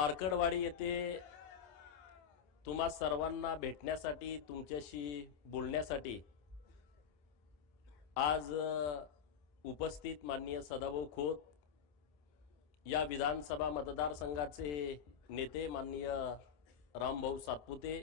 मार्कडवाडी येथे तुम्हा सर्वांना भेटण्यासाठी, तुमच्याशी बोलण्यासाठी आज उपस्थित माननीय सदाभाऊ खोत, या विधानसभा मतदारसंघाचे नेते माननीय रामभाऊ सातपुते,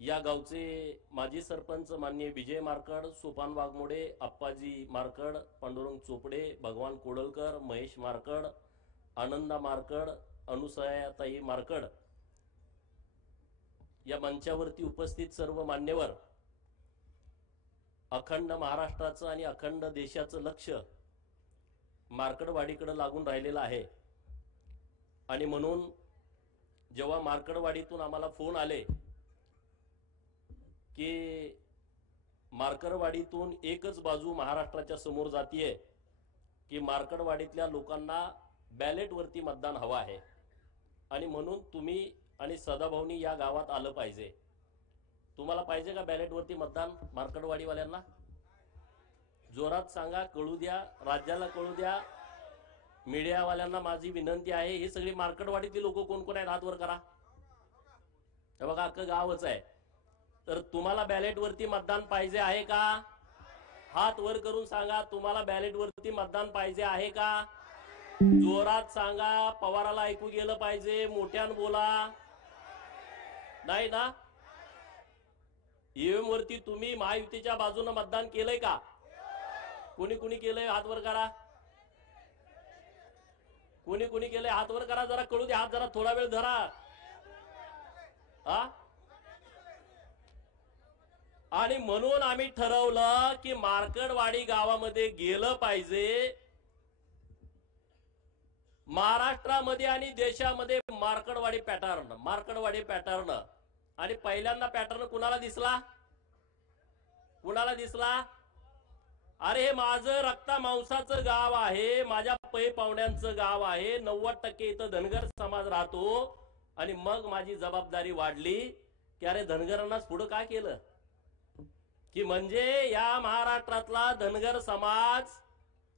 या गावचे माजी सरपंच माननीय विजय मार्कड, सोपान वाघमोडे, अप्पाजी मार्कड, पांडुरंग चोपडे, भगवान कोडलकर, महेश मार्कड, आनंदा मार्कड, अनुसयाताई मार्कड, या मंचावरती उपस्थित सर्व मान्यवर, अखंड महाराष्ट्राचं आणि अखंड देशाचं लक्ष मार्कडवाडीकडे लागून राहिलेलं आहे। आणि म्हणून जेव्हा मार्कडवाडीतून आम्हाला फोन आले की मार्कडवाडीतून एकच बाजू महाराष्ट्राच्या समोर जातीये की मार्कडवाडीतल्या लोकांना बॅलेट वरती मतदान हवं आहे आणि म्हणून तुम्ही आणि सदाभाऊनी या गावात आलं पाहिजे। तुम्हाला पाहिजे का बॅलेट वरती मतदान? मार्कडवाडीवाल्यांना जोरात सांगा, कळू द्या, राज्याला कळू द्या। मीडियावाल्यांना माझी विनंती आहे, हे सगळे मार्कडवाडीतले लोक कोण कोण आहेत हात वर करा। हे बघा अख्खं गावच आहे। तर तुम्हाला बॅलेट वरती मतदान पाहिजे आहे का? हात वर करून सांगा, तुम्हाला बॅलेट वरती मतदान पाहिजे आहे का? जोरात सांगा, पवाराला ऐकू गेलं पाहिजे, मोठ्यानं बोला। नाही ना? ईव्हीएम वरती तुम्ही महायुतीच्या बाजूने मतदान केलंय का? कोणी कोणी केलंय हात वर करा। कोणी कोणी केलंय हात वर करा, जरा कळू दे, हात जरा थोडा वेळ धरा। हा, आणि म्हणून आम्ही ठरवलं की मार्कडवाडी गावामध्ये गेलं पाहिजे। महाराष्ट्रामध्ये आणि देशामध्ये मार्कडवाडी पॅटर्न आणि पहिल्यांदा पॅटर्न कुणाला दिसला? कुणाला दिसला? अरे हे माझं रक्ता मांसाचं गाव आहे, माझ्या पै पाहुण्यांचं गाव आहे, 90% इथं धनगर समाज राहतो। आणि मग माझी जबाबदारी वाढली की अरे धनगरांनाच पुढे का केलं, की म्हणजे या महाराष्ट्रातला धनगर समाज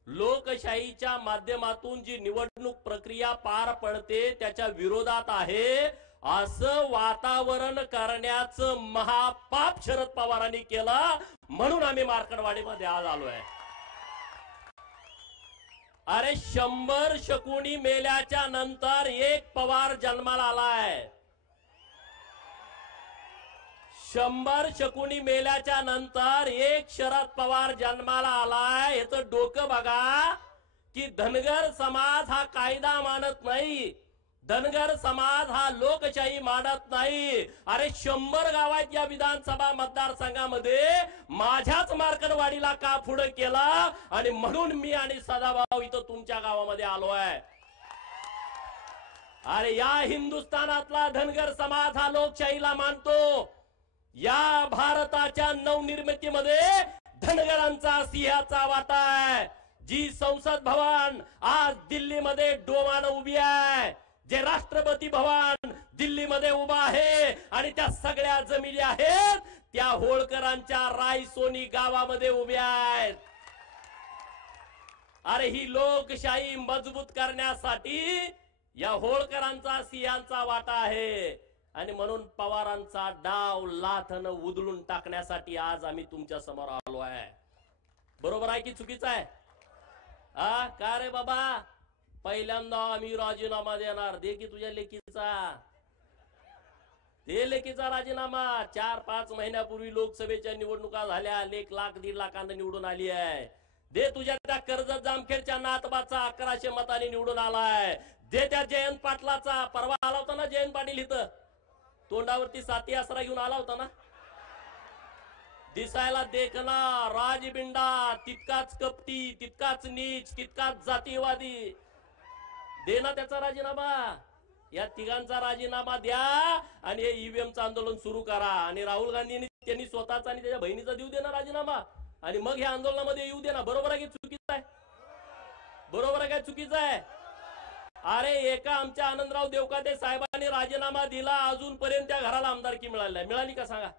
लोकशाहीच्या माध्यमातून जी निवडणूक प्रक्रिया पार पडते त्याच्या विरोधात आहे, असं वातावरण करण्याचं महापाप शरद पवारांनी केलं। म्हणून आम्ही मार्कडवाडीमध्ये आज आलोय। अरे 100 शकुनी मेल्याच्या नंतर एक पवार जन्माला आलाय। 100 शकुनी मेल्याच्या नंतर एक शरद पवार जन्माला आलाय। याचं डोकं बघा की धनगर समाज हा कायदा मानत नाही, धनगर समाज हा लोकशाही मानत नाही। अरे 100 गावात या विधानसभा मतदारसंघामध्ये माझ्याच मार्कडवाडीला का पुढे केला? आणि म्हणून मी आणि सदाभाऊ इथं तुमच्या गावामध्ये आलोय। अरे या हिंदुस्थानातला धनगर समाज हा लोकशाहीला मानतो। या भारताच्या नवनिर्मितीमध्ये धनगरांचा सिंहाचा वाटा आहे। जी संसद भवन आज दिल्लीमध्ये डोमानं उभी आहे, जे राष्ट्रपती भवन दिल्लीमध्ये उभा आहे आणि त्या सगळ्या जमिनी आहेत त्या होळकरांच्या रायसोनी गावामध्ये उभ्या आहेत। अरे ही लोकशाही मजबूत करण्यासाठी या होळकरांचा सिंहाचा वाटा आहे आणि म्हणून पवारांचा डाव लाथन उधळून टाकण्यासाठी आज आम्ही तुमच्या समोर आलो आहे। बरोबर आहे की चुकीचं आहे? हा का रे बाबा, पहिल्यांदा आम्ही राजीनामा देणार, दे की तुझ्या लेकीचा, दे लेकीचा राजीनामा। 4-5 महिन्यापूर्वी लोकसभेच्या निवडणुका झाल्या, 1 लाख 1.5 लाखांना निवडून आली आहे। दे तुझ्या त्या कर्जत जामखेडच्या नातबाचा 1100 मतांनी निवडून आलाय। दे त्या जयंत पाटलाचा, परवा आला होता ना जयंत पाटील इथं, तोंडावरती साथी आसरा घेऊन आला होता ना, दिसायला देखना, राजबिंडा, तितकाच कपटी, तितकाच नीच, तितकाच जातीवादी। दे ना त्याचा राजीनामा, या तिघांचा राजीनामा द्या आणि हे ईव्हीएमचं आंदोलन सुरू करा। आणि राहुल गांधींनी त्यांनी स्वतःचा आणि त्याच्या बहिणीचा देऊ दे ना राजीनामा आणि मग या आंदोलनामध्ये येऊ दे ना। बरोबर आहे की चुकीचं आहे? बरोबर आहे काय चुकीचं आहे? अरे एका आमच्या आनंदराव देवकाते साहेबांनी राजीनामा दिला, अजूनपर्यंत त्या घराला आमदारकी मिळाली का सांगा?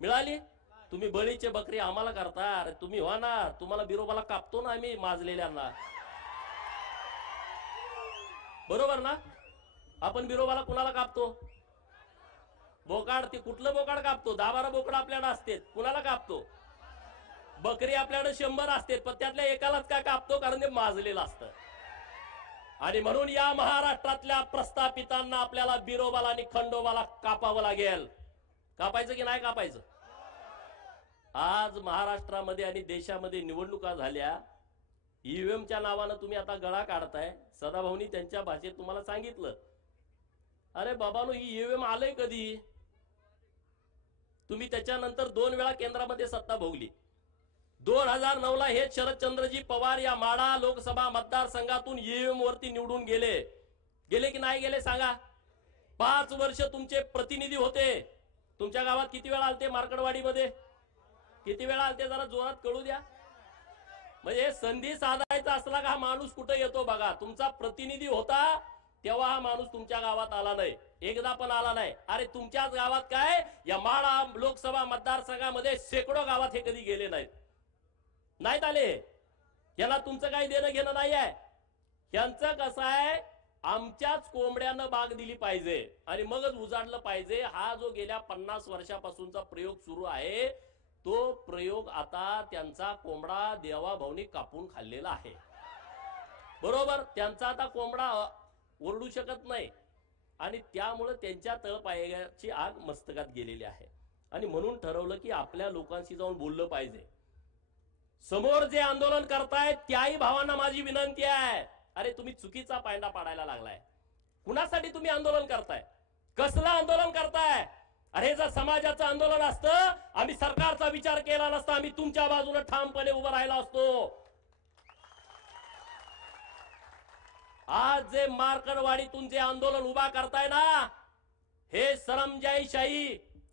मिळाली? तुम्ही बळीचे बकरी आम्हाला करता। अरे तुम्ही व्हा ना, तुम्हाला बिरोबाला कापतो ना आम्ही माजलेल्यांना, बरोबर ना? आपण बिरोबाला कुणाला कापतो? बोकाड. ते कुठलं बोकाड कापतो? 10-12 बोकड आपल्याला असते, कुणाला कापतो? बकरी आपल्याकडे 100 असते, पण त्यातल्या एकालाच काय कापतो? कारण ते माजलेलं असतं. आणि म्हणून या महाराष्ट्रातल्या प्रस्थापितांना आपल्याला बिरोबाला आणि खंडोबाला कापावं लागेल. कापायचं की नाही कापायचं? आज महाराष्ट्रामध्ये आणि देशामध्ये निवडणुका झाल्या, ईव्हीएमच्या नावानं तुम्ही आता गळा काढताय. सदाभाऊनी त्यांच्या भाषेत तुम्हाला सांगितलं, अरे बाबानो, ही ईव्हीएम आलंय कधी? तुम्ही त्याच्यानंतर 2 वेळा केंद्रामध्ये सत्ता भोगली. 2009 ला हे शरदचंद्रजी पवार या माढा लोकसभा मतदारसंघातून ईव्हीएम वरती निवडून गेले. गेले की नाही गेले सांगा? 5 वर्ष तुमचे प्रतिनिधी होते. तुमच्या गावात किती वेळा आलते? मार्कडवाडीमध्ये किती वेळा आलते? जरा जोरात कळू द्या. म्हणजे संधी साधायचा असला का हा माणूस कुठे येतो बघा. तुमचा प्रतिनिधी होता तेव्हा हा माणूस तुमच्या गावात आला नाही, एकदा पण आला नाही. अरे तुमच्याच गावात काय, या माढा लोकसभा मतदारसंघामध्ये शेकडो गावात हे कधी गेले नाहीत आले. याला तुमचं काही देणं घेणं नाही आहे. यांचं कसं आहे, आमच्याच कोंबड्यानं बाग दिली पाहिजे आणि मगच उजाडलं पाहिजे. हा जो गेल्या 50 वर्षापासूनचा प्रयोग सुरू आहे, तो प्रयोग आता त्यांचा कोंबडा देवाभाऊनी कापून खाल्लेला आहे. बरोबर. त्यांचा आता कोंबडा ओरडू शकत नाही आणि त्यामुळे त्यांच्या तळपायाची आग मस्तकात गेलेली आहे. आणि म्हणून ठरवलं की आपल्या लोकांशी जाऊन बोललं पाहिजे. समोर जे आंदोलन करतायत त्याही भावांना माझी विनंती आहे, अरे तुम्ही चुकीचा पायंडा पाडायला लागलाय. कुणासाठी तुम्ही आंदोलन करताय? कसलं आंदोलन करताय? अरे जर समाजाचं आंदोलन असतं, आम्ही सरकारचा विचार केला नसता, आम्ही तुमच्या बाजूने ठामपणे उभं राहिला असतो. आज जे मार्कडवाडीतून जे आंदोलन उभा करताय ना, हे सरंजाईशाही,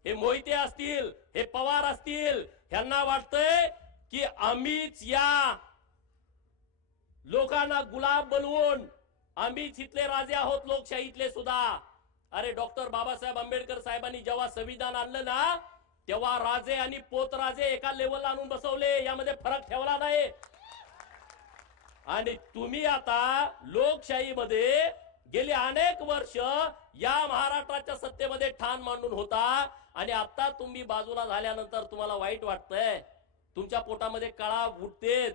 हे मोहिते असतील, हे पवार असतील, ह्यांना वाटतंय की आम्हीच या लोकांना गुलाब बनवून आम्हीच इथले राजे आहोत लोकशाहीतले सुद्धा. अरे डॉक्टर बाबासाहेब आंबेडकर साहेबांनी जेव्हा संविधान आणलं ना, तेव्हा राजे आणि पोतराजे एका लेवलला आणून बसवले, यामध्ये फरक ठेवला नाही. आणि तुम्ही आता लोकशाहीमध्ये गेली अनेक वर्ष या महाराष्ट्राच्या सत्तेमध्ये ठाण मांडून होता आणि आता तुम्ही बाजूला झाल्यानंतर तुम्हाला वाईट वाटतंय. तुमच्या पोटामध्ये कळा उठतेत.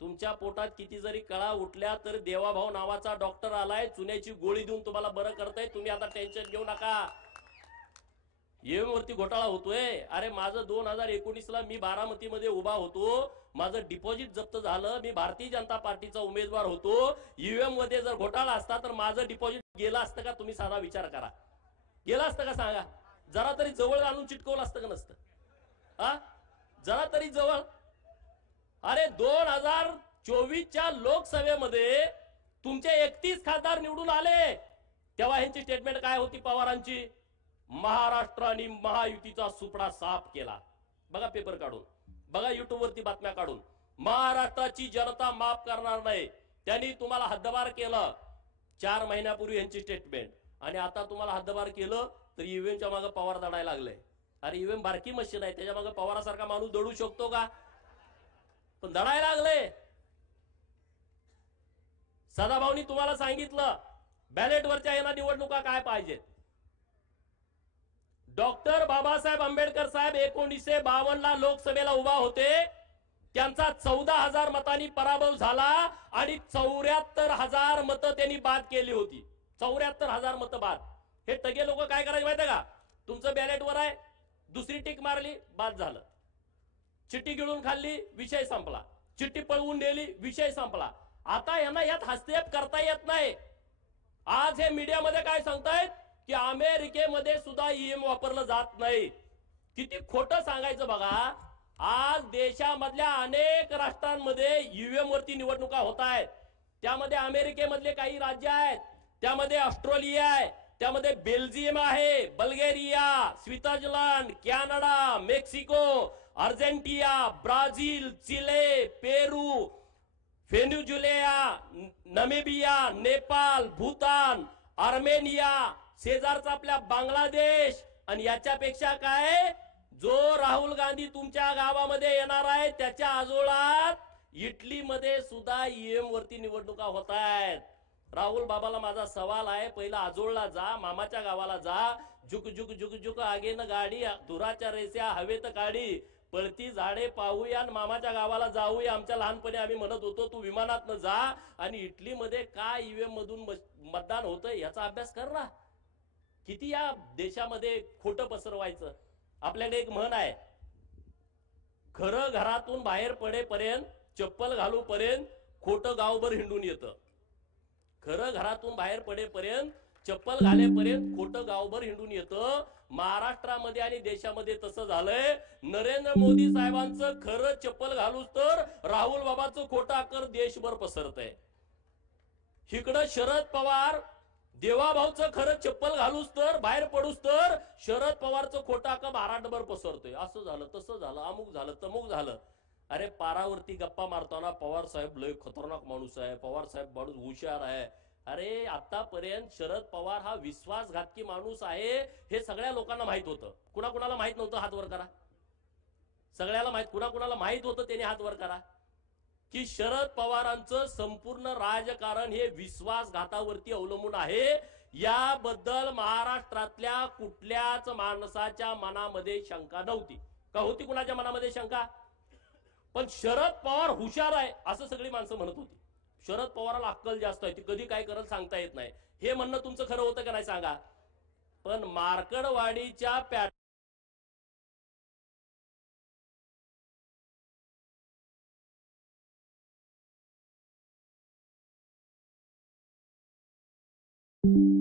तुमच्या पोटात किती जरी कळा उठल्या तर देवाभाऊ नावाचा डॉक्टर आलाय, चुन्याची गोळी देऊन तुम्हाला बरं करताय. तुम्ही आता टेन्शन घेऊ नका. ईव्हीएम वरती घोटाळा होतोय. अरे माझं 2019 ला मी बारामतीमध्ये उभा होतो, माझं डिपॉझिट जप्त झालं, मी भारतीय जनता पार्टीचा उमेदवार होतो. ईव्हीएम मध्ये जर घोटाळा असता तर माझं डिपॉझिट गेलं असतं का? तुम्ही साधा विचार करा. गेलं असतं का सांगा? जरा तरी जवळ आणून चिटकवलं असतं का नसतं? हा, जरा तरी जवळ. अरे 2024च्या लोकसभेमध्ये तुमचे 31 खासदार निवडून आले, तेव्हा ह्यांची स्टेटमेंट काय होती पवारांची? महाराष्ट्राने महायुतीचा सुपडा साफ केला. बघा पेपर काढून, बघा युट्यूब वरती बातम्या काढून. महाराष्ट्राची जनता माफ करणार नाही, त्यांनी तुम्हाला हद्दपार केलं. 4 महिन्यापूर्वी यांची स्टेटमेंट. आणि आता तुम्हाला हद्दपार केलं तर ईव्हीएमच्या मागे पवार दडायला लागले. अरे ईव्हीएम बारकी मशीन आहे, त्याच्या मागे पवारासारखा माणूस दडू शकतो का? पण दडायला लागले. सदाभाऊनी तुम्हाला सांगितलं बॅलेटवरच्या यांना निवडणुका काय पाहिजेत. डॉक्टर बाबासाहेब आंबेडकर साहेब 1952 ला लोकसभेला उभा होते, त्यांचा 14,000 मतांनी पराभव झाला आणि 74,000 मतं त्यांनी बाद केली होती. 74,000 मतं बाद. हे टगे लोक काय करायचे माहिती का? तुमचं बॅलेटवर आहे, दुसरी टिक मारली, बाद झालं. चिठ्ठी गिळून खाल्ली, विषय संपला. चिठ्ठी पळवून नेली, विषय संपला. आता यांना यात हस्तक्षेप करता येत नाही. आज हे मीडियामध्ये काय सांगतायत की अमेरिकेमध्ये सुद्धा ईव्हीएम वापरलं जात नाही. किती खोटं सांगायचं बघा. आज देशामधल्या अनेक राष्ट्रांमध्ये ईव्हीएम वरती निवडणुका होत आहेत. त्यामध्ये अमेरिकेमधले काही राज्य आहेत, त्यामध्ये ऑस्ट्रेलिया आहे, त्यामध्ये बेल्जियम आहे, Bulgaria, Switzerland, Canada, Mexico, Argentina, Brazil, Chile, Peru, Venezuela, Namibia, Nepal, Bhutan, Armenia, शेजारचा आपल्या बांगलादेश. आणि याच्यापेक्षा काय, जो राहुल गांधी तुमच्या गावामध्ये येणार आहे त्याच्या आजोळात इटलीमध्ये सुद्धा ईव्हीएम वरती निवडणुका होत आहेत. राहुल बाबाला माझा सवाल आहे, पहिला आजोळला जा, मामाच्या गावाला जा, जुक जुक जुक जुक आगेन गाडी, धुराच्या रेस्या हवेत काढी, पळती झाडे पाहूया आणि मामाच्या गावाला जाऊया. आमच्या लहानपणी आम्ही म्हणत होतो, तू विमानातनं जा आणि इटलीमध्ये काय ईव्हीएम मधून मतदान होतंय याचा अभ्यास कर ना. किती या देशामध्ये खोटं पसरवायचं. आपल्याकडे एक म्हण आहे, खरं घरातून बाहेर पडेपर्यंत, चप्पल घालूपर्यंत खोटं गावभर हिंडून येतं. खरं घरातून बाहेर पडेपर्यंत, चप्पल घालेपर्यंत खोटं गावभर हिंडून येतं. महाराष्ट्रामध्ये आणि देशामध्ये तसं झालंय. नरेंद्र मोदी साहेबांचं खरं चप्पल घालूच तर राहुल बाबाचं खोटं अकर देशभर पसरतंय. इकडं शरद पवार देवाभाऊचं खरं चप्पल घालूच तर, बाहेर पडूच तर शरद पवारचं खोटा का महाराष्ट्रभर पसरतोय. असं झालं, तसं झालं, अमुक झालं, तमुक झालं. अरे पारावरती गप्पा मारताना पवार साहेब लय खतरनाक माणूस आहे, पवार साहेब माणूस हुशार आहे. अरे आतापर्यंत शरद पवार हा विश्वासघातकी माणूस आहे हे सगळ्या लोकांना माहित होतं. कुणाकुणाला माहित नव्हतं हात वर करा. सगळ्याला माहित, कुणाकुणाला माहित होतं त्याने हात वर करा की शरद पवारांचं संपूर्ण राजकारण हे विश्वासघातावरती अवलंबून आहे. याबद्दल महाराष्ट्रातल्या कुठल्याच माणसाच्या मनामध्ये शंका नव्हती. का होती कुणाच्या मनामध्ये शंका? पण शरद पवार हुशार आहे असं सगळी माणसं म्हणत होती. शरद पवाराला अक्कल जास्त आहे, ती कधी काय करल सांगता येत नाही. हे म्हणणं तुमचं खरं होतं का नाही सांगा. पण मार्कडवाडीच्या you